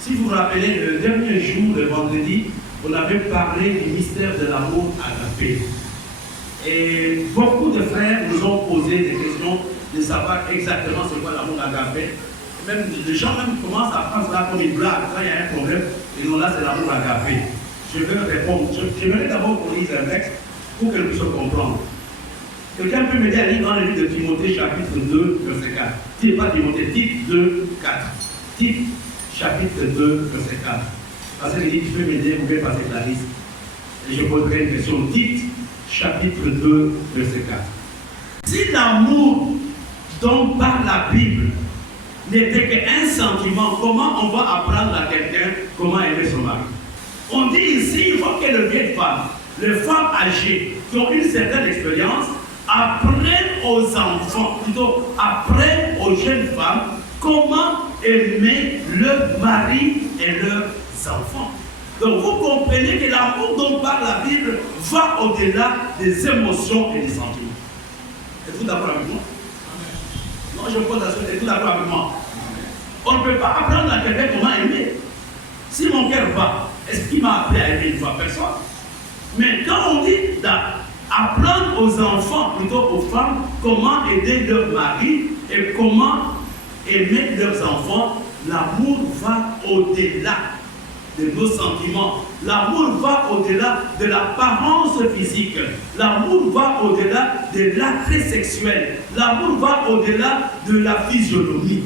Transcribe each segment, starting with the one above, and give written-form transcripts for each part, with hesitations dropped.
Si vous vous rappelez, le dernier jour, le vendredi, on avait parlé du mystère de l'amour agapé. Et beaucoup de frères nous ont posé des questions de savoir exactement c'est quoi l'amour agapé. Même les gens même commencent à prendre ça comme une blague. Quand il y a un problème, et non, là c'est l'amour agapé. Je vais répondre. J'aimerais d'abord qu'on lise un texte pour que nous puissions comprendre. Quelqu'un peut m'aider à lire dans le livre de Timothée, chapitre 2, verset 4. Tite pas Timothée, Tite 2, 4. Tite, chapitre 2, verset 4. Parce qu'il dit, tu peux m'aider, vous pouvez passer la liste. Et je poserai une question. Tite, chapitre 2, verset 4. Si l'amour dont parle la Bible n'était qu'un sentiment, comment on va apprendre à quelqu'un comment aimer son mari? On dit ici, il faut que les vieilles femmes, les femmes âgées qui ont une certaine expérience, apprennent aux enfants, plutôt apprennent aux jeunes femmes comment aimer leur mari et leurs enfants. Donc vous comprenez que l'amour dont parle la Bible va au-delà des émotions et des sentiments. Êtes-vous d'accord avec moi? Non, je pose la question, êtes-vous d'accord avec moi? On ne peut pas apprendre à quelqu'un comment aimer. Si mon cœur bat, est-ce qu'il m'a appris à aimer une fois? Personne. Mais quand on dit apprendre aux enfants, plutôt aux femmes, comment aider leur mari et comment aimer leurs enfants, l'amour va au-delà de nos sentiments. L'amour va au-delà de l'apparence physique. L'amour va au-delà de l'attrait sexuel. L'amour va au-delà de la physionomie.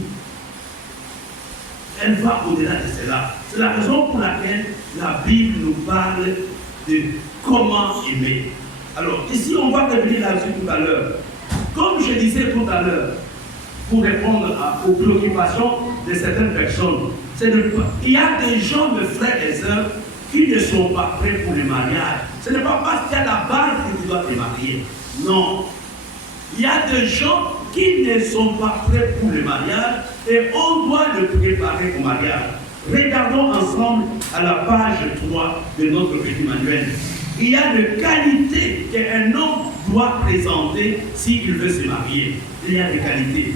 Elle va au-delà de cela. C'est la raison pour laquelle la Bible nous parle de comment aimer. Alors, ici, on va revenir là-dessus tout à l'heure. Comme je disais tout à l'heure, pour répondre aux préoccupations de certaines personnes, il y a des gens, mes frères et sœurs, qui ne sont pas prêts pour le mariage. Ce n'est pas parce qu'il y a la base que tu dois te marier. Non. Il y a des gens qui ne sont pas prêts pour le mariage et on doit le préparer au mariage. Regardons ensemble à la page 3 de notre petit manuel. Il y a des qualités qu'un homme doit présenter s'il veut se marier. Il y a des qualités.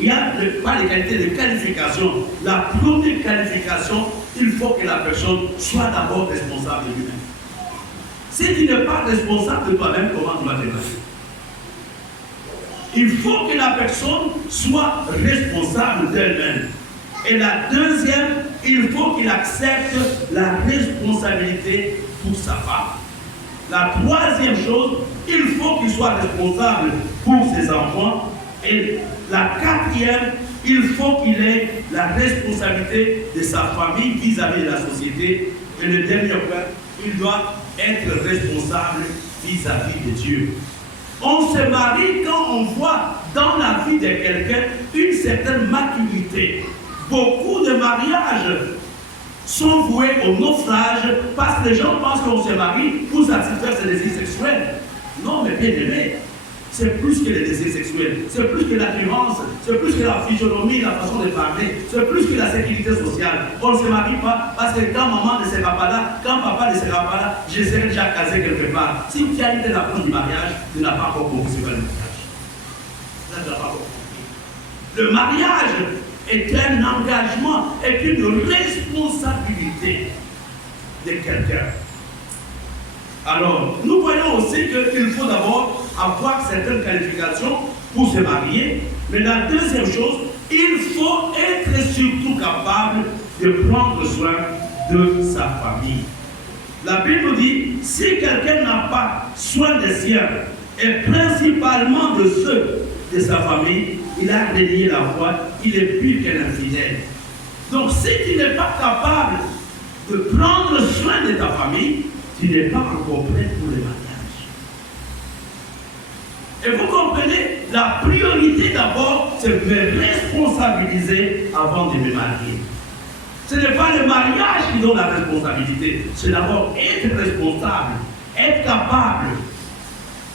Il n'y a pas les qualités de qualification. La première qualification, il faut que la personne soit d'abord responsable de lui-même. Si tu n'es pas responsable de toi-même, comment tu vas te marier? Il faut que la personne soit responsable d'elle-même. Et la deuxième, il faut qu'il accepte la responsabilité pour sa femme. La troisième chose, il faut qu'il soit responsable pour ses enfants. Et la quatrième, il faut qu'il ait la responsabilité de sa famille vis-à-vis de la société. Et le dernier point, il doit être responsable vis-à-vis de Dieu. On se marie quand on voit dans la vie de quelqu'un une certaine maturité. Beaucoup de mariages sont voués au naufrage parce que les gens pensent qu'on se marie pour satisfaire ses désirs sexuels. Non, mais bien aimé, c'est plus que les désirs sexuels, c'est plus que l'attirance, c'est plus que la physionomie, la façon de parler, c'est plus que la sécurité sociale. On ne se marie pas parce que quand maman ne sera pas là, quand papa ne sera pas là, je serai déjà casé quelque part. Si tu as une approche du mariage, tu n'as pas encore compris ce qu'est le mariage. Là, tu n'as pas encore compris. Le mariage est un engagement, est une responsabilité de quelqu'un. Alors, nous voyons aussi qu'il faut d'abord avoir certaines qualifications pour se marier, mais la deuxième chose, il faut être surtout capable de prendre soin de sa famille. La Bible dit, si quelqu'un n'a pas soin des siens, et principalement de ceux de sa famille, il a dénié la foi, il est plus qu'un infidèle. Donc si tu n'es pas capable de prendre soin de ta famille, tu n'es pas encore prêt pour le mariage. Et vous comprenez, la priorité d'abord, c'est de me responsabiliser avant de me marier. Ce n'est pas le mariage qui donne la responsabilité, c'est d'abord être responsable, être capable.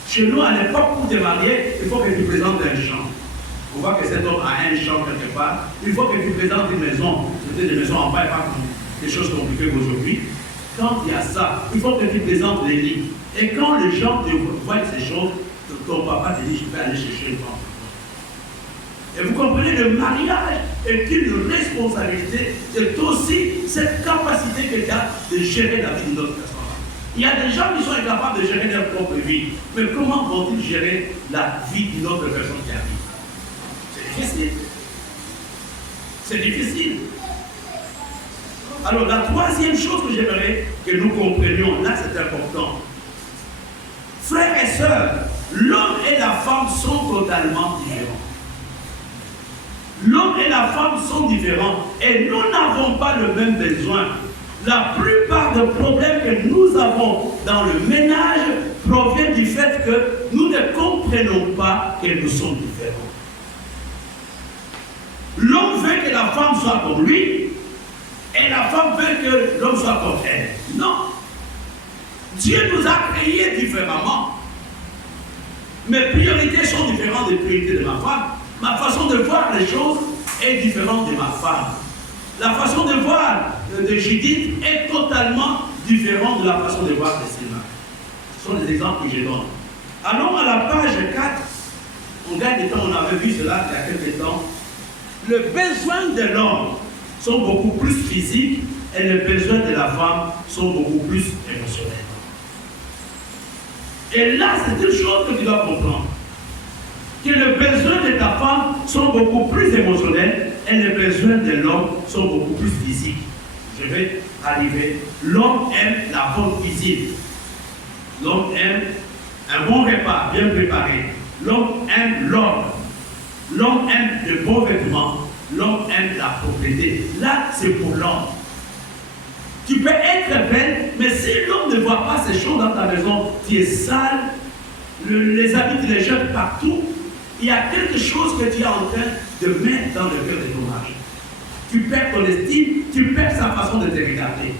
Chez nous, à l'époque, pour te marier, il faut que tu présentes un champ. On voit que cet homme a un champ quelque part. Il faut que tu présentes une maison. C'était des maisons en paille, pas des choses compliquées qu'aujourd'hui. Quand il y a ça, il faut que tu présentes les lits. Et quand les gens te voient ces choses, ton papa te dit, je vais aller chercher une femme. Et vous comprenez, le mariage est une responsabilité, c'est aussi cette capacité que tu as de gérer la vie de notre personne. Il y a des gens qui sont incapables de gérer leur propre vie, mais comment vont-ils gérer la vie d'une autre personne qui arrive? C'est difficile. C'est difficile. Alors la troisième chose que j'aimerais que nous comprenions, là c'est important. Frères et sœurs, l'homme et la femme sont totalement différents. L'homme et la femme sont différents et nous n'avons pas le même besoin. La plupart des problèmes que nous avons dans le ménage proviennent du fait que nous ne comprenons pas que nous sommes différents. L'homme veut que la femme soit comme lui et la femme veut que l'homme soit comme elle. Non. Dieu nous a créés différemment. Mes priorités sont différentes des priorités de ma femme. Ma façon de voir les choses est différente de ma femme. La façon de voir de Judith est totalement différente de la façon de voir de Sylvain. Ce sont des exemples que je donne. Allons à la page 4. On gagne du temps, on avait vu cela il y a quelques temps. Les besoins de l'homme sont beaucoup plus physiques et les besoins de la femme sont beaucoup plus émotionnels. Et là, c'est une chose que tu dois comprendre. Que les besoins de ta femme sont beaucoup plus émotionnels et les besoins de l'homme sont beaucoup plus physiques. Je vais arriver. L'homme aime la bonne cuisine. L'homme aime un bon repas bien préparé. L'homme aime l'ordre. L'homme aime de bons vêtements. L'homme aime la propriété. Là, c'est pour l'homme. Tu peux être belle, mais si l'homme ne voit pas ces choses dans ta maison, tu es sale, les habits tu les jettes partout, il y a quelque chose que tu es en train de mettre dans le cœur de ton mari. Tu perds ton estime, tu perds sa façon de te regarder.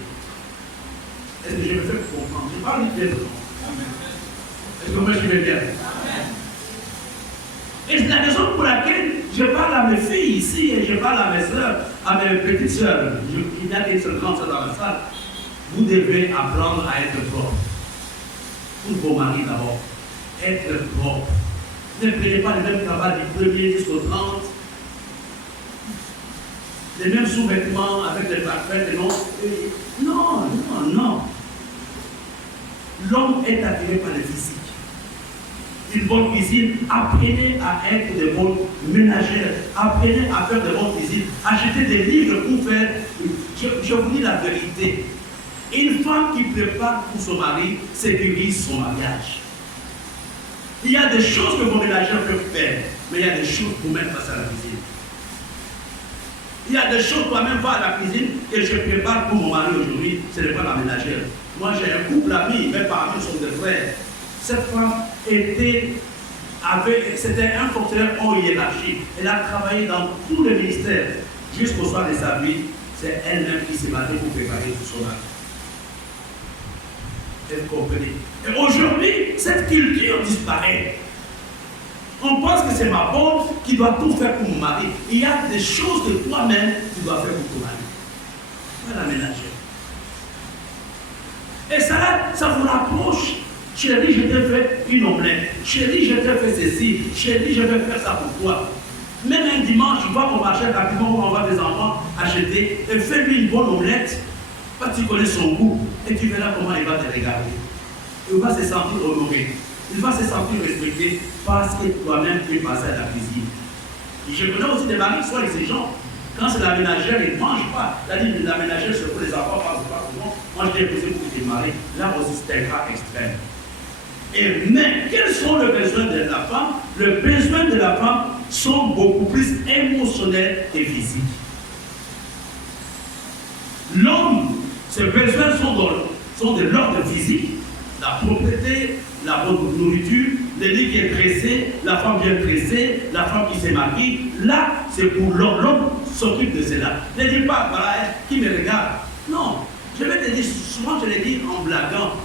Est-ce que je me fais comprendre? Je parle du plaisir. Est-ce que moi je vais bien? Et c'est la raison pour laquelle je parle à mes filles ici et je parle à mes soeurs, à mes petites soeurs. Il y a une seule grande soeur dans la salle. Vous devez apprendre à être propre. Pour vos maris d'abord. Être propre. Ne prenez pas le même travail du 1er jusqu'au 30. Les mêmes sous-vêtements avec des parfums, non. Non, non, non. L'homme est attiré par le physique. Une bonne cuisine, apprenez à être de bonnes ménagères, apprenez à faire de bonnes cuisines, achetez des livres pour faire. Je vous dis la vérité. Une femme qui prépare pour son mari sécurise son mariage. Il y a des choses que vos ménagères peuvent faire, mais il y a des choses pour mettre face à la cuisine. Il y a des choses pour même voir à la cuisine que je prépare pour mon mari aujourd'hui, ce n'est pas la ménagère. Moi j'ai un couple d'amis, même parmi eux sont des frères. Cette femme c'était un fonctionnaire en hiérarchie. Elle a travaillé dans tous les ministères jusqu'au soir de sa vie. C'est elle-même qui s'est battue pour préparer tout son mari. Vous comprenez? Et aujourd'hui, cette culture disparaît. On pense que c'est ma bonne qui doit tout faire pour mon mari. Il y a des choses que toi-même tu dois faire pour ton mari. Pas la ménagère. Et ça vous rapproche. Chérie, je t'ai fait une omelette. Chérie, je t'ai fait ceci. Chérie, je vais faire ça pour toi. Même un dimanche, tu vas au marché rapidement pour envoyer des enfants acheter et fais-lui une bonne omelette. Parce que tu connais son goût et tu verras comment il va te regarder. Il va se sentir honoré. Il va se sentir respecté parce que toi-même tu es passé à la cuisine. Et je connais aussi des maris qui sont exigeants. Quand c'est la ménagère, ils ne mangent pas. La ménagère, c'est pour les enfants, pas pour moi. Moi, je t'ai posé pour que tu maries. Là aussi, c'est un cas extrême. Mais quels sont les besoins de la femme? Les besoins de la femme sont beaucoup plus émotionnels et physiques. L'homme, ses besoins sont de l'ordre physique, la propreté, la bonne nourriture, le lit qui est dressé, la femme bien dressée, la femme qui s'est mariée. Là, c'est pour l'homme. L'homme s'occupe de cela. Ne dis pas, voilà, qui me regarde. Non, je vais te dire, souvent je le dis en blaguant.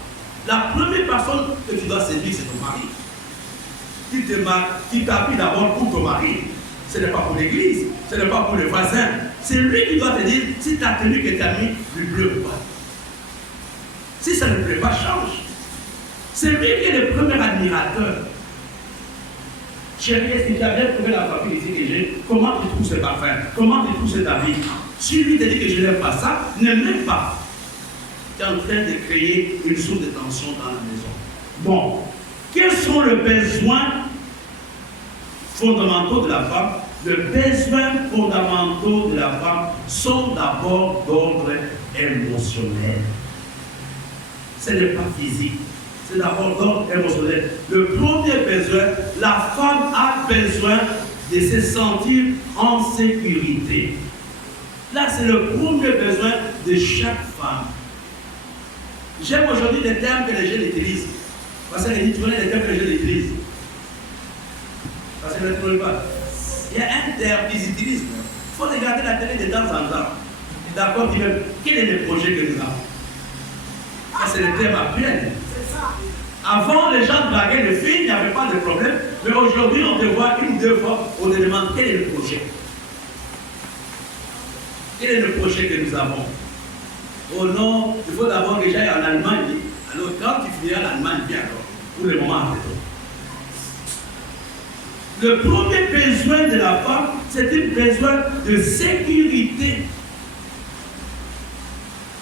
La première personne que tu dois séduire, c'est ton mari. Tu t'appuies d'abord pour ton mari. Ce n'est pas pour l'église, ce n'est pas pour le voisin. C'est lui qui doit te dire si ta tenue que tu as mis lui plaît ou pas. Si ça ne plaît pas, change. C'est lui qui est le premier admirateur. Chérie, est-ce que tu as bien trouvé la coiffure ici que j'ai? Comment tu trouves ce parfum? Comment tu trouves cet habit? Si lui te dit que je n'aime pas ça, ne m'aime pas. Tu es en train de créer une source de tension dans la maison. Bon, quels sont les besoins fondamentaux de la femme? Les besoins fondamentaux de la femme sont d'abord d'ordre émotionnel. Ce n'est pas physique. C'est d'abord d'ordre émotionnel. Le premier besoin, la femme a besoin de se sentir en sécurité. Là, c'est le premier besoin de chaque femme. J'aime aujourd'hui les termes que les jeunes utilisent. Parce que tu connais les termes que les jeunes utilisent. Parce que ne le pas. Il y a un terme qu'ils utilisent. Il faut regarder la télé de temps en temps. D'accord, quel est le projet que nous avons? Ça, c'est le terme actuel. Avant, les gens draguaient les filles, il n'y avait pas de problème. Mais aujourd'hui, on te voit une ou deux fois, on te demande quel est le projet. Quel est le projet que nous avons? Oh non, il faut d'abord que j'aille en Allemagne. Alors, quand tu finiras en Allemagne, bien alors, pour le moment, arrêtons. Le premier besoin de la femme, c'est un besoin de sécurité.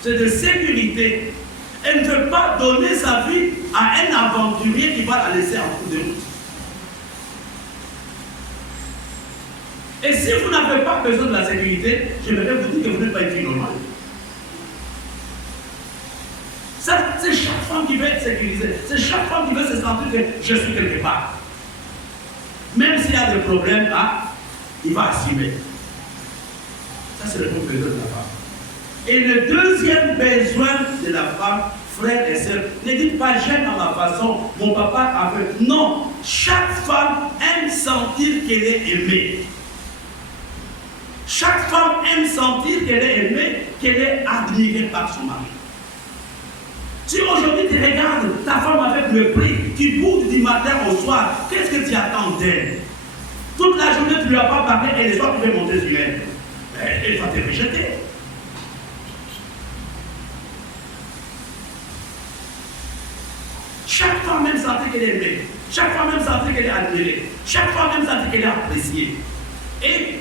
C'est de sécurité. Elle ne veut pas donner sa vie à un aventurier qui va la laisser en cours de route. Et si vous n'avez pas besoin de la sécurité, je vais vous dire que vous n'êtes pas une fille normale. C'est chaque femme qui veut être sécurisée. C'est chaque femme qui veut se sentir que je suis quelque part. Même s'il y a des problèmes, il va assumer. Ça, c'est le premier besoin de la femme. Et le deuxième besoin de la femme, frères et sœurs, ne dites pas j'aime à ma façon, mon papa a fait. Non, chaque femme aime sentir qu'elle est aimée. Chaque femme aime sentir qu'elle est aimée, qu'elle est admirée par son mari. Si aujourd'hui tu regardes ta femme avec mépris, tu boudes du matin au soir, qu'est-ce que tu attends d'elle? Toute la journée tu ne lui as pas parlé et le soir tu veux monter sur elle. Elle va te rejeter. Chaque femme aime sentir qu'elle est aimée. Chaque femme aime sentir qu'elle est admirée. Chaque femme aime sentir qu'elle est appréciée. Et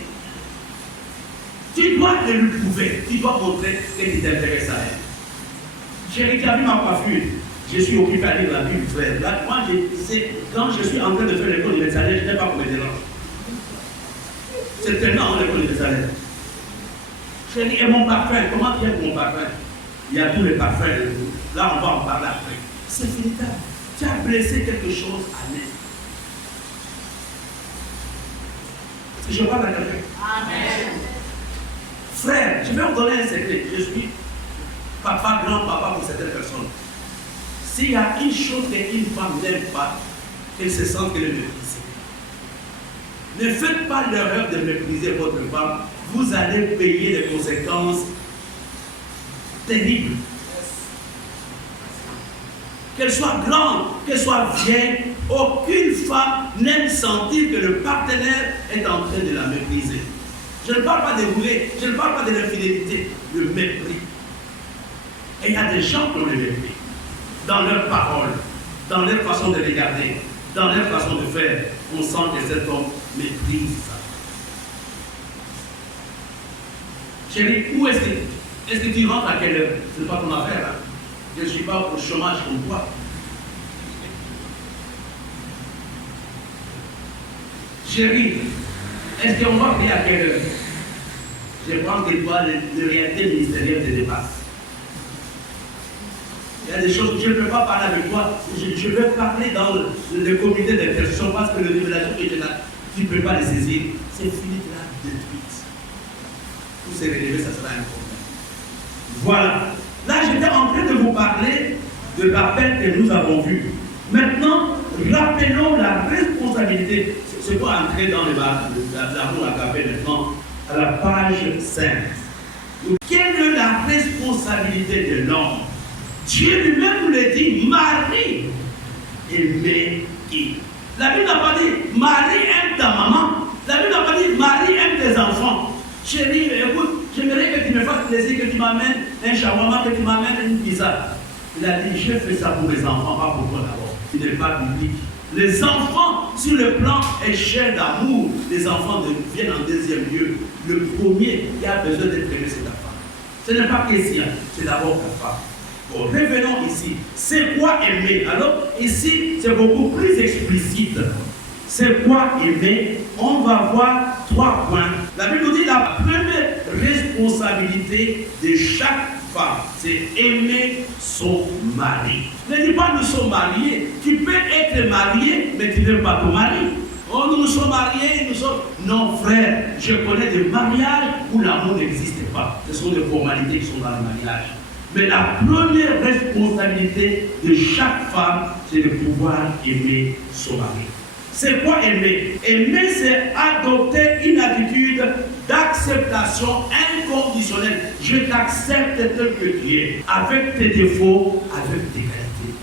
tu dois le lui prouver. Tu dois montrer que tu t'intéresses à elle. Chérie, tu as vu ma coiffure? Je suis occupé à lire la Bible, frère. Là, moi, quand je suis en train de faire l'école universelle, je n'ai pas pour me déranger. C'est tellement l'école universelle. Chérie, et mon parfum, comment tu aimes mon parfum? Il y a tous les parfums. Là, on va en parler après. C'est fini. Tu as blessé quelque chose à l'aide. Je parle à quelqu'un. Amen. Frère, je vais vous donner un secret. Je suis papa, grand-papa pour certaines personnes. S'il y a une chose qu'une femme n'aime pas, qu'elle se sente qu'elle est méprisée. Ne faites pas l'erreur de mépriser votre femme. Vous allez payer les conséquences terribles. Qu'elle soit grande, qu'elle soit vieille, aucune femme n'aime sentir que le partenaire est en train de la mépriser. Je ne parle pas de rouler, je ne parle pas de l'infidélité, le mépris. Et il y a des gens qui ont le mépris. Dans leurs paroles, dans leur façon de regarder, dans leur façon de faire, on sent que cet homme méprise ça. Chérie, où est-ce que tu rentres à quelle heure? Ce n'est pas ton affaire. Hein? Je ne suis pas au chômage comme toi. Chérie, est-ce qu'on va prier à quelle heure? Je pense que toi, les réalités ministérielles te dépassent. Il y a des choses que je ne peux pas parler avec toi. Je veux parler dans le comité d'intercession parce que le révélation que j'ai là, tu ne peux pas les saisir. C'est fini là, détruite. Pour se relever, ça sera un problème. Voilà. Là, j'étais en train de vous parler de l'appel que nous avons vu. Maintenant, rappelons la responsabilité. C'est pour entrer dans l'amour agapé maintenant, à la page 5. Quelle est la responsabilité de l'homme? Dieu lui-même nous le dit, Marie, aimez qui? La Bible n'a pas dit, Marie aime ta maman. La Bible n'a pas dit, Marie aime tes enfants. Chérie, écoute, j'aimerais que tu me fasses plaisir, que tu m'amènes un shawarma, que tu m'amènes une pizza. Il a dit, je fais ça pour mes enfants, pas pour toi d'abord. Il n'est pas biblique. Les enfants, sur le plan échelle d'amour, les enfants viennent en deuxième lieu. Le premier qui a besoin d'être aimé, c'est ta femme. Ce n'est pas question, c'est d'abord ta femme. Bon, revenons ici. C'est quoi aimer? Alors, ici, c'est beaucoup plus explicite. C'est quoi aimer? On va voir 3 points. La Bible nous dit la première responsabilité de chaque femme, c'est aimer son mari. Ne dis pas nous sommes mariés. Tu peux être marié, mais tu n'aimes pas ton mari. Oh, nous nous sommes mariés, nous sommes... Non, frère, je connais des mariages où l'amour n'existe pas. Ce sont des formalités qui sont dans le mariage. Mais la première responsabilité de chaque femme, c'est de pouvoir aimer son mari. C'est quoi aimer? Aimer, c'est adopter une attitude d'acceptation inconditionnelle. Je t'accepte tel que tu es, avec tes défauts, avec tes qualités.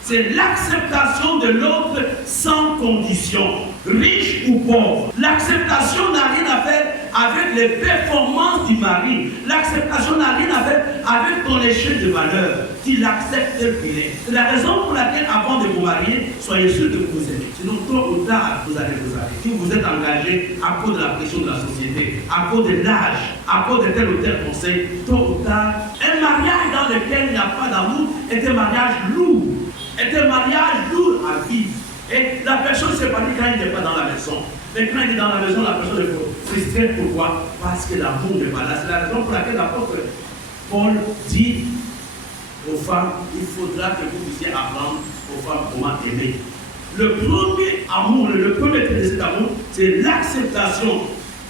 C'est l'acceptation de l'autre sans condition, riche ou pauvre. L'acceptation n'a rien à faire avec les performances du mari. L'acceptation n'a rien à faire avec ton échelle de valeur. Tu l'acceptes tel qu'il est. C'est la raison pour laquelle, avant de vous marier, soyez sûr de vous aimer. Sinon, tôt ou tard, vous allez vous arrêter. Si vous êtes engagé à cause de la pression de la société, à cause de l'âge, à cause de tel ou tel conseil, tôt ou tard, un mariage dans lequel il n'y a pas d'amour est un mariage lourd. Est un mariage lourd à vivre. Et la personne s'épanouit quand il n'est pas dans la maison. Mais quand il est dans la maison, la personne est frustrée. Pourquoi? Parce que l'amour n'est pas là. C'est la raison pour laquelle l'apôtre Paul dit aux femmes, il faudra que vous puissiez apprendre aux femmes comment aimer. Le premier amour, le premier trait de cet amour, c'est l'acceptation.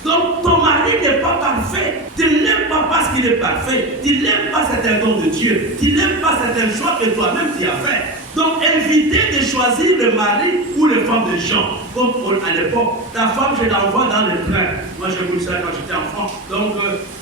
Donc ton mari n'est pas parfait. Tu ne l'aimes pas parce qu'il est parfait. Tu n'aimes pas certains dons de Dieu. Tu n'aimes pas certains choix que toi-même tu as fait. Donc évitez de choisir le mari ou les femmes de gens. Comme à l'époque, ta femme, je l'envoie dans le train. Moi, je vous dis ça quand j'étais enfant. Donc,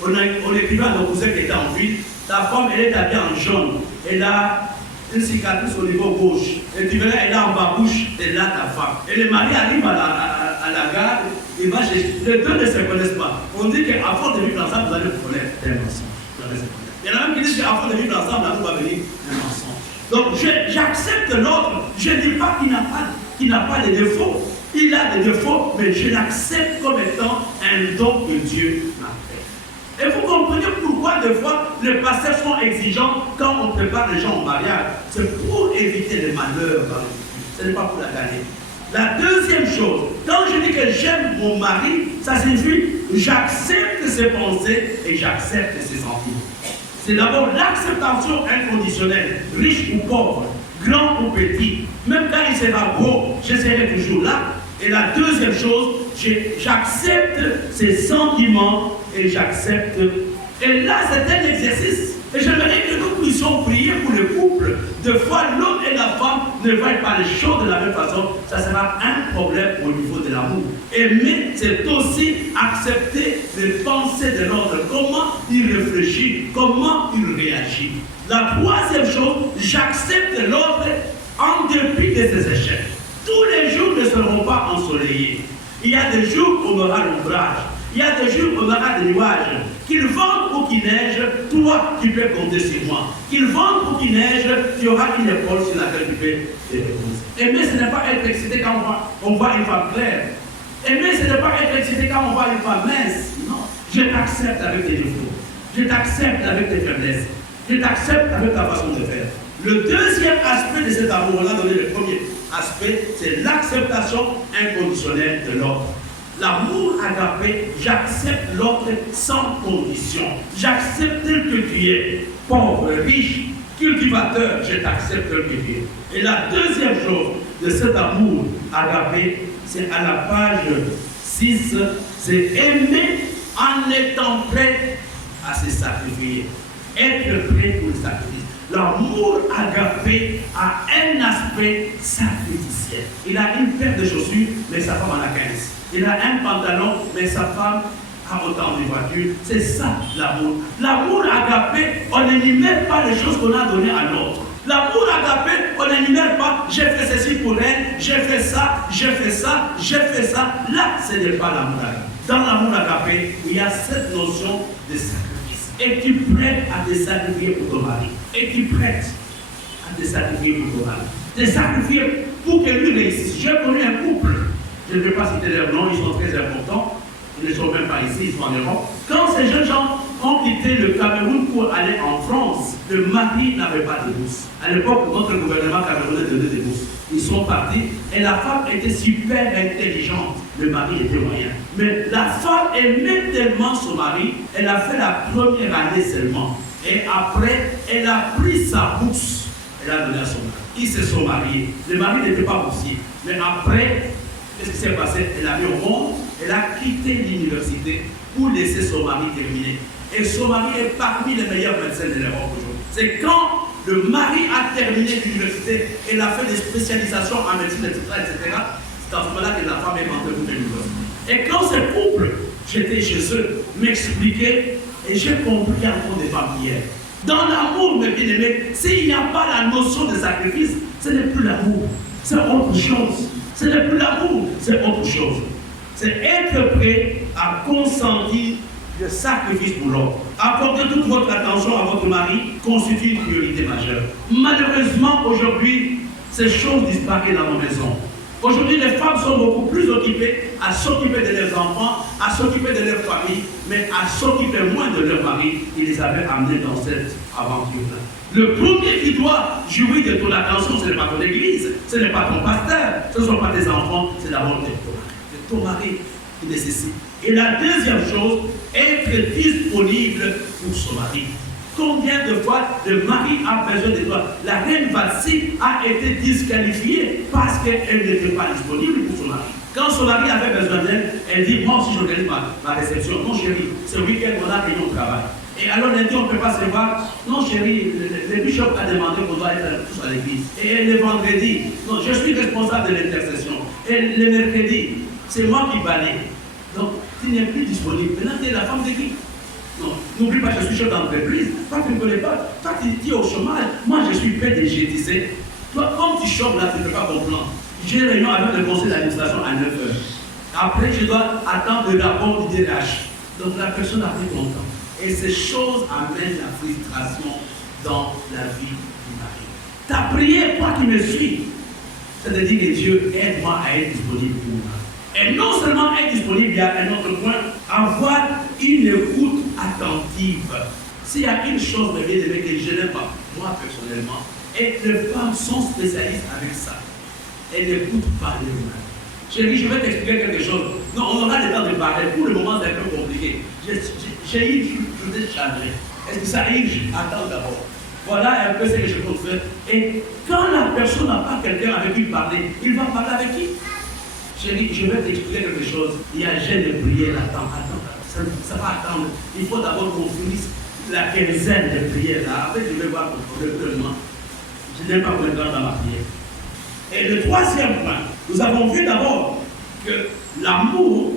on écrivait à nos cousins qui étaient en ville. Ta femme, elle est habillée en jaune. Elle a une cicatrice au niveau gauche. Et tu verras, elle a en bas-bouche. Et là, ta femme. Et le mari arrive à la gare. Il va chercher. Les deux ne se connaissent pas. On dit qu'à force de vivre ensemble, vous allez vous connaître. C'est un mensonge. Il y en a même qui disent qu'à force de vivre ensemble, là, vous va venir un mensonge. Donc j'accepte l'autre, je ne dis pas qu'il n'a pas de défauts. Il a des défauts, mais je l'accepte comme étant un don que Dieu m'a fait. Et vous comprenez pourquoi des fois les pasteurs sont exigeants quand on prépare les gens au mariage. C'est pour éviter les malheurs dans le futur. Ce n'est pas pour la gagner. La deuxième chose, quand je dis que j'aime mon mari, ça signifie j'accepte ses pensées et j'accepte ses sentiments. C'est d'abord l'acceptation inconditionnelle, riche ou pauvre, grand ou petit. Même quand il sera beau, je serai toujours là. Et la deuxième chose, j'accepte ses sentiments et j'accepte. Et là, c'est un exercice. Et j'aimerais que nous puissions prier pour le couple. Deux fois, l'homme et la femme ne voient pas les choses de la même façon. Ça sera un problème au niveau de l'amour. Aimer, c'est aussi accepter les pensées de l'autre. Comment il réfléchit, comment il réagit. La troisième chose, j'accepte l'autre en dépit de ses échecs. Tous les jours ne seront pas ensoleillés. Il y a des jours où on aura l'ombrage. Il y a des jours où on aura des nuages. Qu'il vente ou qu'il neige, toi, tu peux compter sur moi. Qu'il vente ou qu'il neige, tu auras une épaule sur laquelle tu peux te reposer. Aimer, ce n'est pas être excité quand on voit une femme claire. Aimer, ce n'est pas être excité quand on voit une femme mince. Non. Je t'accepte avec tes défauts. Je t'accepte avec tes faiblesses. Je t'accepte avec ta façon de faire. Le deuxième aspect de cet amour, on a donné le premier aspect, c'est l'acceptation inconditionnelle de l'autre. L'amour agapé, j'accepte l'autre sans condition. J'accepte tel que tu es, pauvre, riche, cultivateur, je t'accepte tel que tu es. Et la deuxième chose de cet amour agapé, c'est à la page 6, c'est aimer en étant prêt à se sacrifier. Être prêt pour le sacrifice. L'amour agapé a un aspect sacrificiel. Il a une paire de chaussures, mais sa femme en a 15. Il a un pantalon, mais sa femme a autant de voitures. C'est ça l'amour. L'amour agapé, on n'énumère pas les choses qu'on a données à l'autre. L'amour agapé, on n'énumère pas, j'ai fait ceci pour elle, j'ai fait ça, j'ai fait ça, j'ai fait ça. Là, ce n'est pas l'amour agapé. Dans l'amour agapé, il y a cette notion de sacrifice. Es-tu prête à te sacrifier pour ton mari? Es-tu prête à te sacrifier pour ton mari? Te sacrifier pour que lui réussisse. J'ai connu un couple, je ne vais pas citer leurs noms, ils sont très importants, ils ne sont même pas ici, ils sont en Europe. Quand ces jeunes gens ont quitté le Cameroun pour aller en France, le mari n'avait pas de bourse. À l'époque, notre gouvernement camerounais donnait des bourses. Ils sont partis et la femme était super intelligente. Le mari était moyen. Mais la femme aimait tellement son mari, elle a fait la première année seulement. Et après, elle a pris sa bourse. Elle a donné à son mari. Ils se sont mariés. Le mari n'était pas boursier. Mais après, qu'est-ce qui s'est passé? Elle a mis au monde, elle a quitté l'université pour laisser son mari terminer. Et son mari est parmi les meilleurs médecins de l'Europe aujourd'hui. C'est quand le mari a terminé l'université, elle a fait des spécialisations en médecine, etc. C'est à ce moment-là que la femme est rentrée pour l'université. Et quand ce couple, j'étais chez eux, m'expliquait, et j'ai compris encore des femmes hier. Dans l'amour, mes bien-aimés, s'il n'y a pas la notion de sacrifice, ce n'est plus l'amour, c'est autre chose. Ce n'est plus l'amour, c'est autre chose. C'est être prêt à consentir le sacrifice pour l'autre. Apporter toute votre attention à votre mari constitue une priorité majeure. Malheureusement, aujourd'hui, ces choses disparaissent dans nos maisons. Aujourd'hui, les femmes sont beaucoup plus occupées à s'occuper de leurs enfants, à s'occuper de leur famille, mais à s'occuper moins de leur mari qui les avait amenés dans cette aventure-là. Le premier qui doit jouir de ton attention, ce n'est pas ton église, ce n'est pas ton pasteur, ce ne sont pas tes enfants, c'est d'abord ton mari. C'est ton mari qui nécessite. Et la deuxième chose, être disponible pour son mari. Combien de fois le mari a besoin de toi? La reine Vassie a été disqualifiée parce qu'elle n'était pas disponible pour son mari. Quand son mari avait besoin d'elle, elle dit, moi aussi j'organise ma réception. Non chérie, ce week-end on a réunion au travail. Et alors elle dit, on ne peut pas se voir. Non chérie, le bishop a demandé qu'on doit être tous à l'église. Et le vendredi, non, je suis responsable de l'intercession. Et le mercredi, c'est moi qui balaye. Donc, tu n'es plus disponible. Maintenant, tu es la femme de qui? Non, n'oublie pas, je suis chef d'entreprise. Toi, tu ne connais pas. Toi, tu es au chômage. Moi, je suis PDG, tu sais. Toi, comme tu chômes là, tu ne peux pas comprendre. J'ai une réunion avec le conseil d'administration à 9 h. Après, je dois attendre le rapport du DRH. Donc, la personne n'a plus content. Et ces choses amènent la frustration dans la vie du mari. Ta prière, toi qui me suis, c'est de dire que Dieu, aide-moi à être disponible pour moi. Et non seulement être disponible, il y a un autre point, avoir une écoute attentive. S'il y a une chose, mes bien-aimés, que je n'aime pas, moi personnellement, et les femmes sont spécialistes avec ça. Elles n'écoutent pas les humains. Chérie, je vais t'expliquer quelque chose. Non, on aura le temps de parler. Pour le moment, c'est un peu compliqué. J'ai eu je vais changer. Est-ce que ça arrive? Attends d'abord. Voilà un peu ce que je compte faire. Et quand la personne n'a pas quelqu'un avec qui parler, il va parler avec qui? Chérie, je vais t'expliquer quelque chose. Il y a jeûne de prière, attends. Ça va attendre. Il faut d'abord qu'on finisse la quinzaine de prières là. Après, je vais voir le pleinement. Je n'aime pas qu'on dans ma prière. Et le troisième point, nous avons vu d'abord que l'amour,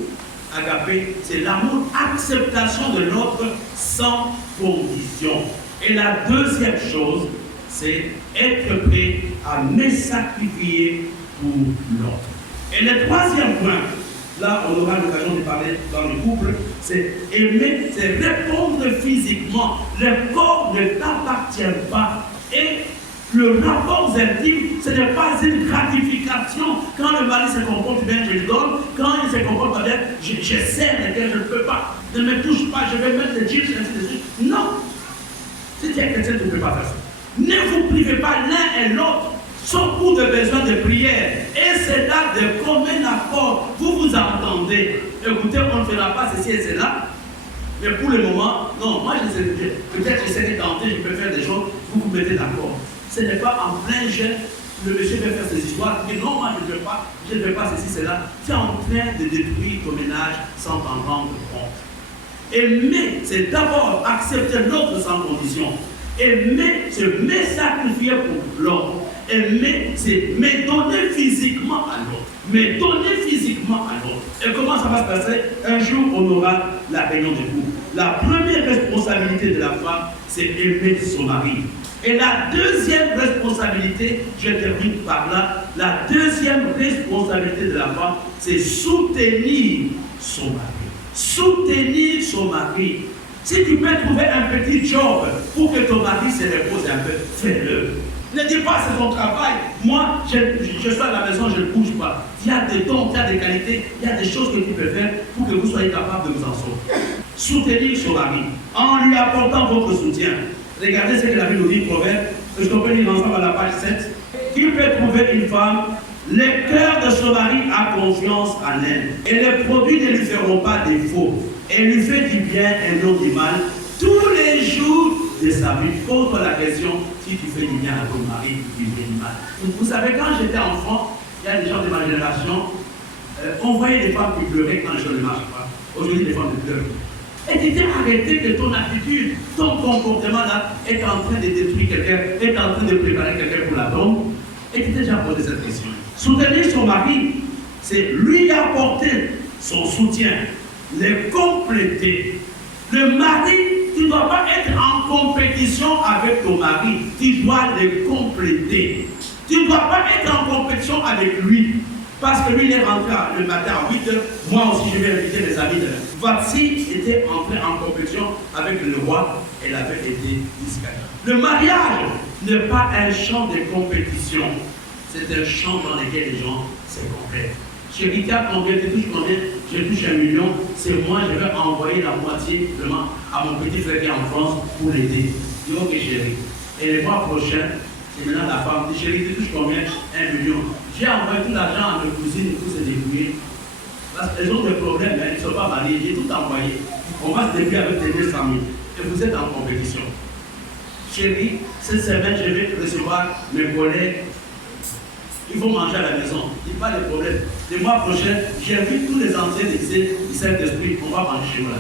agapé, c'est l'amour, acceptation de l'autre sans condition. Et la deuxième chose, c'est être prêt à me sacrifier pour l'autre. Et le troisième point, là on aura l'occasion de parler dans le couple, c'est aimer, c'est répondre physiquement. Le corps ne t'appartient pas. Et le rapport intime, ce n'est pas une gratification. Quand le mari se comporte bien, je lui donne. Quand il se comporte pas bien, je serre les gars, je ne peux pas. Ne me touche pas, je vais mettre les jeans, ainsi de suite. Non. Si tu es chrétien, tu ne peux pas faire ça. Ne vous privez pas l'un et l'autre. Sauf pour des besoins de prière. Et c'est là de commun accord. Vous vous entendez. Écoutez, on ne fera pas ceci et cela. Mais pour le moment, non, moi je sais, peut-être j'essaie de tenter, je peux faire des choses, vous vous mettez d'accord. Ce n'est pas en plein jet, le monsieur veut faire ses histoires, il dit non, moi je ne fais pas ceci, cela. Tu es en train de détruire ton ménage sans t'en rendre compte. Aimer, c'est d'abord accepter l'autre sans condition. Aimer, c'est me sacrifier pour l'autre. Aimer, c'est me donner physiquement à l'autre. Me donner physiquement à l'autre. Et comment ça va se passer? Un jour, on aura la réunion de couple. La première responsabilité de la femme, c'est aimer son mari. Et la deuxième responsabilité, je termine par là, la deuxième responsabilité de la femme, c'est soutenir son mari. Soutenir son mari. Si tu peux trouver un petit job pour que ton mari se repose un peu, fais-le. Ne dis pas c'est ton travail. Moi, je suis à la maison, je ne bouge pas. Il y a des dons, il y a des qualités, il y a des choses que tu peux faire pour que vous soyez capable de vous en sortir. Soutenir son mari en lui apportant votre soutien. Regardez ce que la Bible nous dit, Proverbe. Est-ce qu'on peut lire ensemble à la page 7? Qui peut trouver une femme? Le cœur de son mari a confiance en elle. Et les produits ne lui feront pas défaut. Elle lui fait du bien et non du mal tous les jours de sa vie. Pose-toi la question, si tu fais du bien à ton mari, tu fais du mal. Vous savez, quand j'étais enfant, il y a des gens de ma génération, on voyait des femmes qui pleuraient quand les gens ne marchent pas. Aujourd'hui, les femmes ne pleurent. Et tu t'es arrêté que ton attitude, ton comportement là, est en train de détruire quelqu'un, est en train de préparer quelqu'un pour la tombe. Et tu t'es déjà posé cette question. Soutenir son mari, c'est lui apporter son soutien, le compléter. Le mari, tu ne dois pas être en compétition avec ton mari, tu dois le compléter. Tu ne dois pas être en compétition avec lui. Parce que lui, il est rentré le matin à 8 h. Moi aussi, je vais inviter mes amis. Vatsi était entré en compétition avec le roi. Elle avait été disqualifiée. Le mariage n'est pas un champ de compétition. C'est un champ dans lequel les gens se complètent. Chérie, tu as combien? Tu touches combien? Je touche 1 million. C'est moi, je vais envoyer la moitié vraiment à mon petit frère qui est en France pour l'aider. Je dis, ok chérie. Et le mois prochain, c'est maintenant la femme dit, chérie, tu touches combien? 1 million. J'ai envoyé tout l'argent à mes cousines pour se débrouiller. Parce qu'elles ont des problèmes, mais elles ne sont pas mariées. J'ai tout envoyé. On va se débrouiller avec des 200 000. Et vous êtes en compétition. Chérie, cette semaine, je vais recevoir mes collègues. Il faut manger à la maison. Il n'y a pas de problème. Le mois prochain, j'invite tous les anciens du Saint-Esprit. On va manger chez nous là.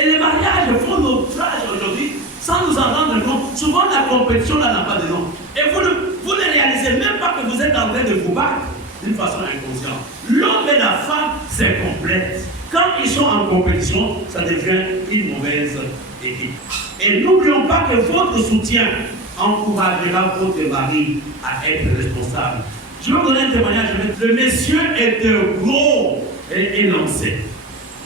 Et les mariages font naufrage aujourd'hui sans nous en rendre compte. Souvent, la compétition là n'a pas de nom. Et vous ne réalisez même pas que vous êtes en train de vous battre d'une façon inconsciente. L'homme et la femme, c'est complète. Quand ils sont en compétition, ça devient une mauvaise équipe. Et n'oublions pas que votre soutien encouragera votre mari à être responsable. Je vais vous donner un témoignage. Le monsieur était gros et élancé.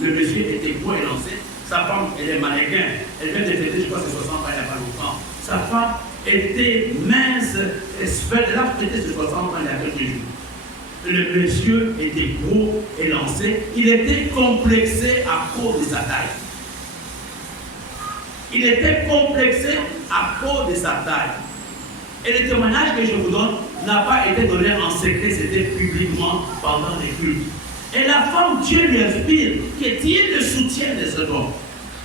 Le monsieur était gros et élancé. Sa femme, elle est mannequin. Elle vient de fêter, je crois, ses 60 ans il n'y a pas longtemps. Sa femme était mince, elle a fêté ses 60 ans il y a quelques jours. Le monsieur était gros et lancé. Il était complexé à cause de sa taille. Il était complexé à cause de sa taille. Et le témoignage que je vous donne n'a pas été donné en secret, c'était publiquement pendant les cultes. Et la femme, Dieu lui inspire que Dieu le soutient de cet homme.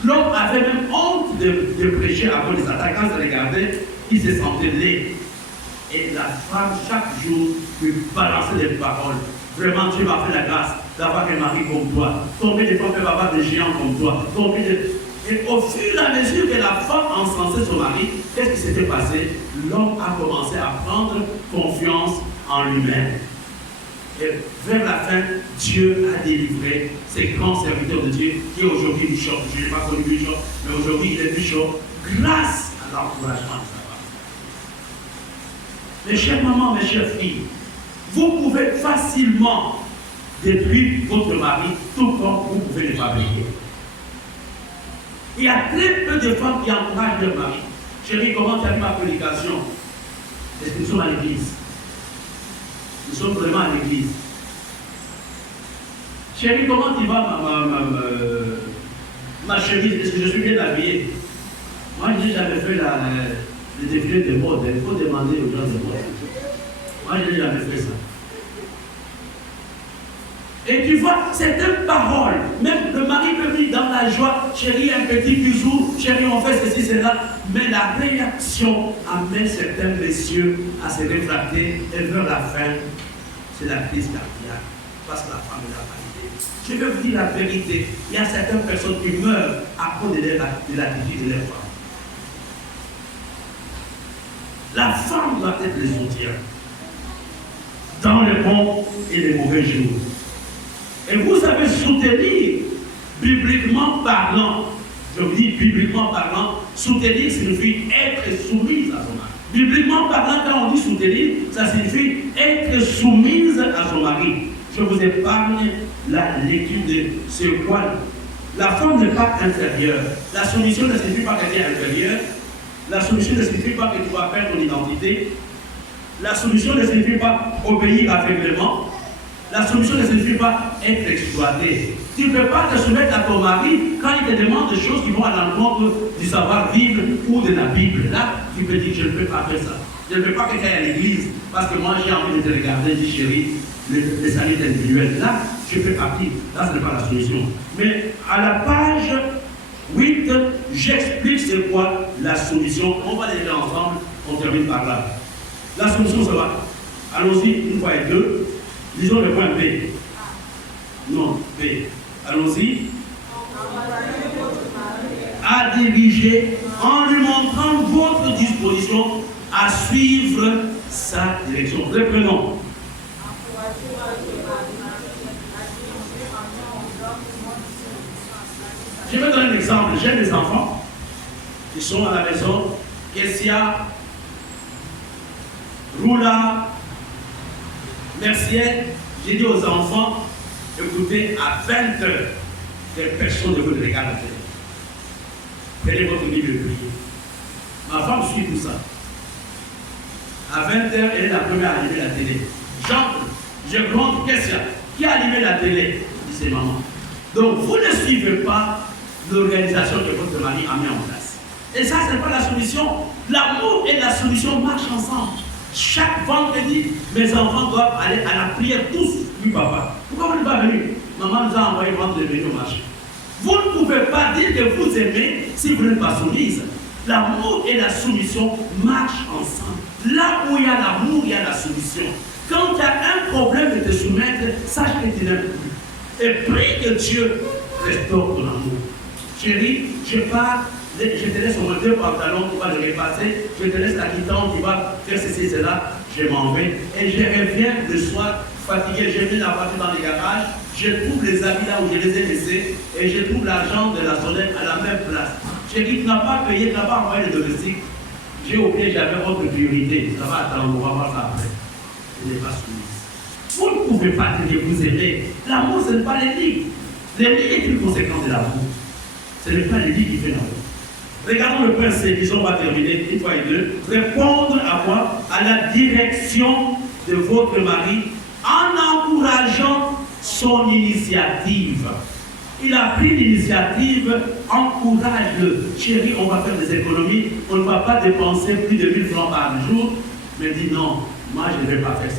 L'homme avait même honte de prêcher à cause de sa taille. Quand il se regardait, il se sentait laid. Et la femme, chaque jour, lui balançait des paroles. Vraiment, Dieu m'a fait la grâce d'avoir un mari comme toi. Combien de fois peuvent avoir des géants comme toi? Et au fur et à mesure que la femme encensait son mari, qu'est-ce qui s'était passé? L'homme a commencé à prendre confiance en lui-même. Et vers la fin, Dieu a délivré ces grands serviteurs de Dieu qui est aujourd'hui Bishop. Je n'ai pas connu Bishop, mais aujourd'hui il est Bishop grâce à l'encouragement de sa femme. Mes chères mamans, mes chères filles, vous pouvez facilement détruire votre mari tout comme vous pouvez le fabriquer. Il y a très peu de femmes qui encouragent leur mari. Chérie, comment tu as vu ma prédication? Est-ce que nous sommes à l'église? Nous sommes vraiment à l'église. Chérie, comment tu vas ma chérie? Est-ce que je suis bien habillée? Moi, je n'ai jamais fait le défilé de mode. Il faut demander aux gens de mode. Moi, je n'ai jamais fait ça. Et tu vois, c'est une parole. Même le mari peut venir dans la joie. Chérie, un petit bisou. Chérie, on fait ceci, cela. Mais la réaction amène certains messieurs à se réfracter. Et vers la fin, c'est la crise cardiaque. Parce que la femme est la validée. Je vais vous dire la vérité. Il y a certaines personnes qui meurent à cause de l'attitude de leur femme. La femme doit être le soutien. Dans les bons et les mauvais jours. Et vous savez soutenir, bibliquement parlant, je vous dis bibliquement parlant, soutenir signifie être soumise à son mari. Bibliquement parlant, quand on dit soutenir, ça signifie être soumise à son mari. Je vous épargne la lecture de ce quoi. La femme n'est pas inférieure. La soumission ne signifie pas qu'elle est inférieure. La soumission ne signifie pas que tu vas perdre ton identité. La soumission ne signifie pas obéir aveuglément. La soumission ne signifie pas être exploité. Tu ne peux pas te soumettre à ton mari quand il te demande des choses qui vont à l'encontre du savoir-vivre ou de la Bible. Là, tu peux dire, je ne peux pas faire ça. Je ne peux pas que quelqu'un à l'église parce que moi j'ai envie de te regarder, dit chérie, les saluts individuels. Là, je peux partir. Là, ce n'est pas la solution. Mais à la page 8, j'explique c'est quoi la solution. On va les lire ensemble, on termine par là. La solution, ça va. Allons-y, une fois et deux. Lisons le point B. Non, B. Allons-y. À diriger en lui montrant votre disposition à suivre sa direction. Reprenons. Je vais donner un exemple. J'ai des enfants qui sont à la maison. Kessia, Roula, Mercier. J'ai dit aux enfants, écoutez, à 20h, que personne ne vous regarde la télé. Prenez votre Bible et priez. Ma femme suit tout ça. À 20h, elle est la première à allumer la télé. J'entre, je demande Kessia, qui a allumé la télé? Je dis, c'est maman. Donc, vous ne suivez pas l'organisation que votre mari a mis en place. Et ça, ce n'est pas la solution. L'amour et la solution marchent ensemble. Chaque vendredi, mes enfants doivent aller à la prière tous. Oui, papa. Pourquoi vous n'êtes pas venu? Maman nous a envoyé vendre venir au marché. Vous ne pouvez pas dire que vous aimez si vous n'êtes pas soumise. L'amour et la soumission marchent ensemble. Là où il y a l'amour, il y a la soumission. Quand il y a un problème de te soumettre, sache que tu n'aimes plus. Et prie que Dieu restaure ton amour. Chérie, je pars, je te laisse au moins 2 pantalons, tu vas les repasser, je te laisse la quittance, tu vas faire ceci, cela, je m'en vais. Et je reviens le soir fatigué, je mets la voiture dans les garages, je trouve les habits là où je les ai laissés et je trouve l'argent de la sonnette à la même place. Chérie, tu n'as pas payé, tu n'as pas envoyé le domestique. J'ai oublié, j'avais autre priorité. Ça va attendre, on va voir ça après. Je n'ai pas soumise. Vous ne pouvez pas dire que vous aimez. L'amour, ce n'est pas l'ennemi. L'ennemi est une conséquence de l'amour. Ce n'est pas l'ennemi qui fait l'amour. Regardons le point C, disons, on va terminer, une fois et deux. Répondre à quoi? À la direction de votre mari en encourageant son initiative. Il a pris l'initiative, encourage-le. Chérie, on va faire des économies, on ne va pas dépenser plus de 1000 francs par jour. Mais dis non, moi je ne vais pas faire ça.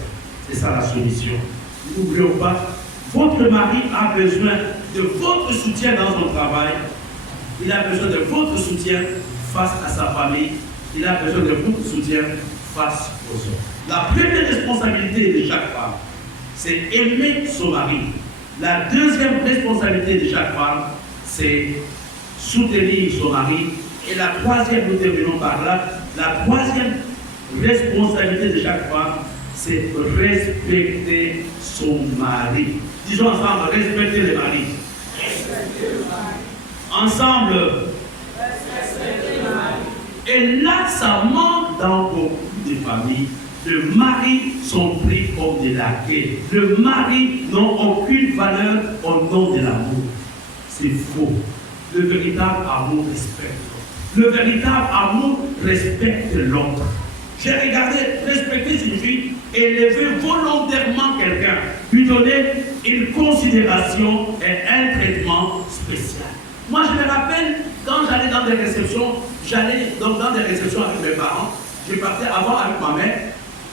C'est ça la solution. N'oublions pas, votre mari a besoin de votre soutien dans son travail. Il a besoin de votre soutien face à sa famille. Il a besoin de votre soutien face aux autres. La première responsabilité de chaque femme, c'est aimer son mari. La deuxième responsabilité de chaque femme, c'est soutenir son mari. Et la troisième, nous terminons par là, la troisième responsabilité de chaque femme, c'est respecter son mari. Disons ensemble, respecter le mari. Ensemble. Et là, ça manque dans beaucoup de familles. Le mari sont pris comme des laquais. Le mari n'a aucune valeur au nom de l'amour. C'est faux. Le véritable amour respecte l'autre. Le véritable amour respecte l'autre. J'ai regardé, respecter signifie élever volontairement quelqu'un, lui donner une considération et un traitement spécial. Moi, je me rappelle, quand j'allais dans des réceptions, j'allais donc dans des réceptions avec mes parents, je partais avant avec ma mère,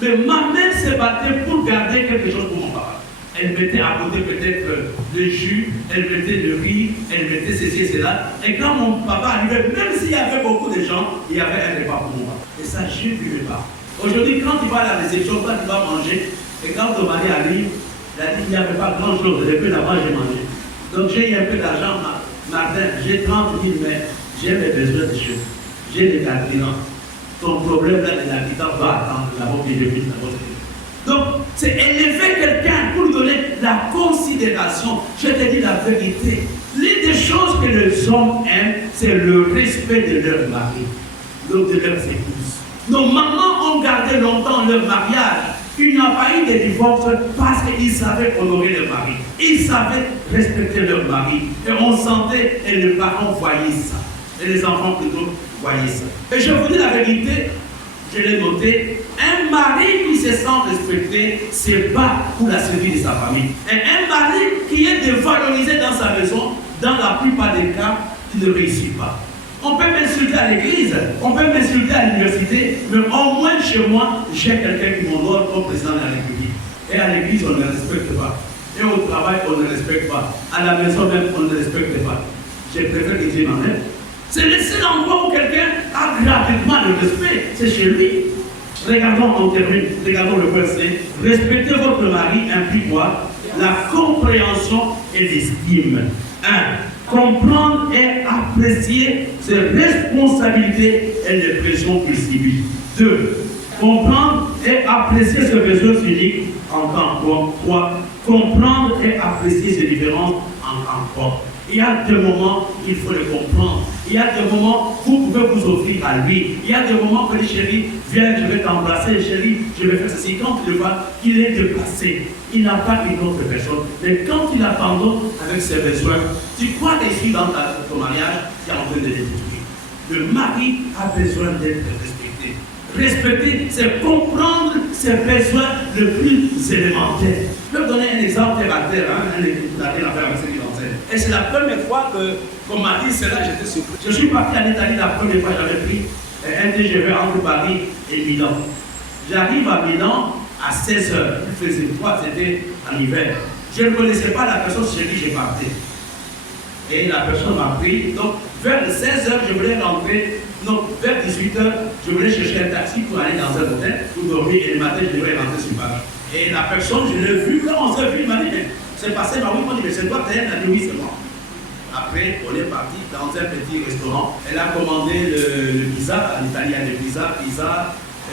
mais ma mère se battait pour garder quelque chose pour mon papa. Elle mettait à côté peut-être le jus, elle mettait le riz, elle mettait ceci et cela. Et quand mon papa arrivait, même s'il y avait beaucoup de gens, il y avait un repas pour mon papa. Et ça, je ne vivais pas. Aujourd'hui, quand tu vas à la réception, quand tu vas manger, et quand ton mari arrive, il a dit qu'il n'y avait pas grand-chose. Depuis d'avant, j'ai mangé. Donc j'ai eu un peu d'argent. Martin, j'ai 30 000, mais j'ai mes besoins de choses. J'ai des carburants. Ton problème là de l'habitant va attendre là-bas que je puisse l'avoir. Donc, c'est élever quelqu'un pour lui donner la considération. Je te dis la vérité. L'une des choses que les hommes aiment, c'est le respect de leur mari, donc de leurs épouses. Nos mamans ont gardé longtemps leur mariage. Il n'y a pas eu de divorce parce qu'ils savaient honorer leur mari. Ils savaient respecter leur mari. Et on sentait, et les parents voyaient ça. Et les enfants plutôt voyaient ça. Et je vous dis la vérité, je l'ai noté, un mari qui se sent respecté se bat pour la survie de sa famille. Et un mari qui est dévalorisé dans sa maison, dans la plupart des cas, il ne réussit pas. On peut m'insulter à l'église, on peut m'insulter à l'université, mais au moins chez moi, j'ai quelqu'un qui m'honore comme président de la République. Et à l'église, on ne le respecte pas. Et au travail, on ne le respecte pas. À la maison même, on ne le respecte pas. Je préfère que Dieu m'en aide. C'est le seul endroit où quelqu'un a gratuitement le respect, c'est chez lui. Regardons, on termine, regardons le verset. Respecter votre mari implique quoi? La compréhension et l'estime. 1. Comprendre et apprécier ses responsabilités et les pressions qu'il subit. 2. Comprendre et apprécier ses besoins uniques en tant qu'homme. 3. Comprendre et apprécier ses différences en tant qu'homme. Il y a des moments, il faut les comprendre. Il y a des moments, vous pouvez vous offrir à lui. Il y a des moments que les chéris viennent, je vais t'embrasser, chérie, je vais faire ceci. Quand il le voit, il est déplacé. Il n'a pas une autre personne. Mais quand il abandonne avec ses besoins, tu crois réussir dans ton mariage, tu es en train de les détruire. Le mari a besoin d'être respecté. Respecter, c'est comprendre ses besoins le plus élémentaires. Je vais vous donner un exemple terre à terre, un écoutateur à faire avec ce qu'il enseigne. Et c'est la première fois qu'on m'a dit cela, j'étais surpris. Je suis parti en Italie la première fois, j'avais pris un TGV entre Paris et Milan. J'arrive à Milan à 16h, il faisait froid, c'était en hiver. Je ne connaissais pas la personne chez qui j'ai parti. Et la personne m'a pris, donc vers 16h, je voulais rentrer. Donc, vers 18h, je voulais chercher un taxi pour aller dans un hôtel, pour dormir, et le matin, je devais rentrer sur Paris. Et la personne, je l'ai vue, quand on s'est vu, il m'a dit, mais c'est passé, bah oui, il m'a dit, mais c'est toi, t'es un oui, c'est moi. Après, on est parti dans un petit restaurant. Elle a commandé le pizza, en italien, le pizza,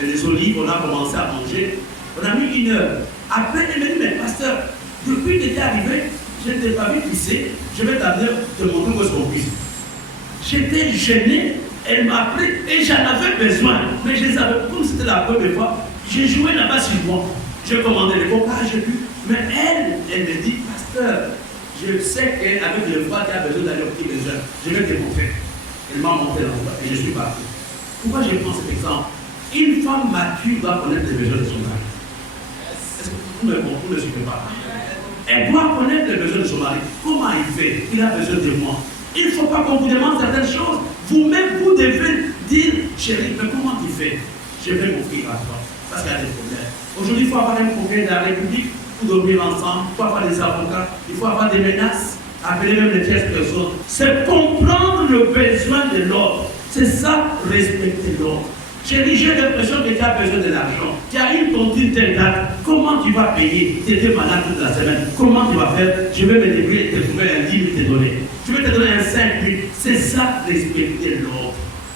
et les olives, on a commencé à manger. On a mis 1 heure. Après, elle m'a dit, mais pasteur, depuis que tu es arrivé, je ne t'ai pas vu pisser, je vais te montrer où est-ce qu'on pisse. J'étais gêné. Elle m'a pris et j'en avais besoin. Mais je savais, comme c'était la première fois, j'ai joué là-bas sur moi. J'ai commandé le coca, j'ai bu. Mais elle me dit, pasteur, je sais qu'avec le froid, tu as besoin d'aller au petit besoin. Je vais te montrer. Elle m'a montré l'endroit et je suis parti. Pourquoi je prends cet exemple? Une femme mature doit connaître les besoins de son mari. Est-ce que vous ne me suivez pas? Elle doit connaître les besoins de son mari. Comment il fait? Il a besoin de moi. Il ne faut pas qu'on vous demande certaines choses. Vous-même, vous devez dire, chérie, mais comment tu fais? Je vais m'offrir à toi. Parce qu'il y a des problèmes. Aujourd'hui, il faut avoir un progrès de la République pour dormir ensemble. Il faut avoir des avocats. Il faut avoir des menaces. Appeler même les tierces personnes. C'est comprendre le besoin de l'autre. C'est ça, respecter l'autre. Chérie, j'ai l'impression que tu as besoin de l'argent. Tu as une tontine telle date. Comment tu vas payer? Tu étais malade toute la semaine. Comment tu vas faire? Je vais me débrouiller et te trouver un 10 000 te donner. Je vais te donner un 5 000. C'est ça, respecter l'autre.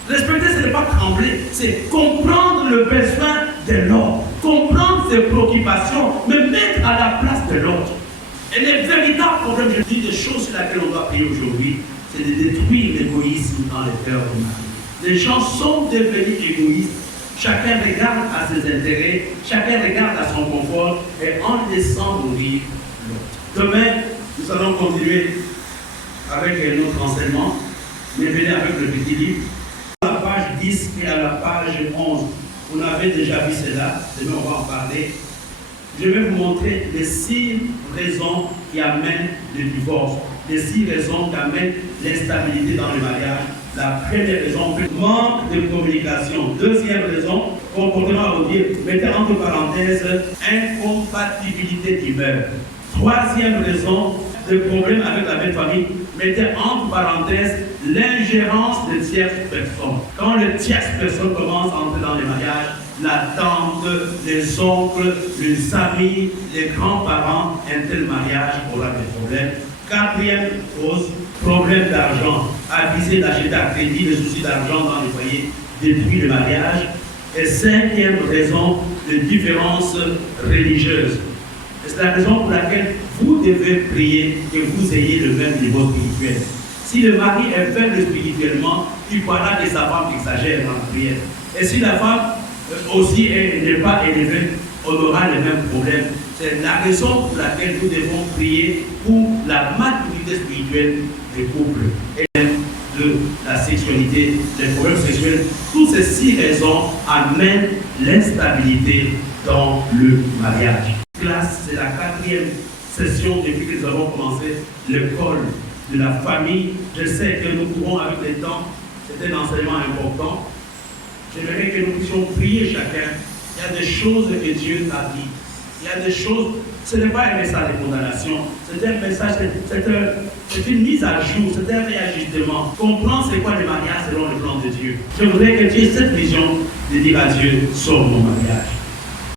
Respecter, ce n'est pas trembler. C'est comprendre le besoin de l'autre. Comprendre ses préoccupations, mais mettre à la place de l'autre. Et les véritables problèmes, je dis des choses sur lesquelles on doit prier aujourd'hui, c'est de détruire l'égoïsme dans les cœurs humains. Les gens sont devenus égoïstes. Chacun regarde à ses intérêts, chacun regarde à son confort et en laissant mourir l'autre. Demain, nous allons continuer avec notre enseignement, mais venez avec le petit livre. À la page 10 et à la page 11, vous avez déjà vu cela, demain on va en parler. Je vais vous montrer les 6 raisons qui amènent le divorce, les 6 raisons qui amènent l'instabilité dans le mariage. La première raison, manque de communication. Deuxième raison, comportement odieux. Mettez entre parenthèses, incompatibilité d'humeur. Troisième raison, le problème avec la même famille. Mettez entre parenthèses, l'ingérence de tierces personnes. Quand les tierces personnes commencent à entrer dans les mariages, la tante, les oncles, les amis, les grands-parents, un tel mariage aura des problèmes. Quatrième cause, problème d'argent. Aviser d'acheter à crédit, les soucis d'argent dans les foyers détruit le mariage. Et cinquième raison, les différences religieuses. C'est la raison pour laquelle vous devez prier que vous ayez le même niveau spirituel. Si le mari est faible spirituellement, tu croiras que sa femme exagère dans la prière. Et si la femme aussi n'est pas élevée, on aura les mêmes problèmes. C'est la raison pour laquelle nous devons prier pour la maturité spirituelle des couples. Et de que la sexualité, les problèmes sexuels, toutes ces 6 raisons amènent l'instabilité dans le mariage. Classe, c'est la 4e session depuis que nous avons commencé l'école de la famille. Je sais que nous pourrons avec le temps, c'est un enseignement important. J'aimerais que nous puissions prier chacun. Il y a des choses que Dieu t'a dit. Il y a des choses, ce n'est pas un message de condamnation, c'est un message, c'est une mise à jour, c'est un réajustement. Comprendre c'est quoi le mariage selon le plan de Dieu. Je voudrais que tu aies cette vision de dire à Dieu, sauve mon mariage.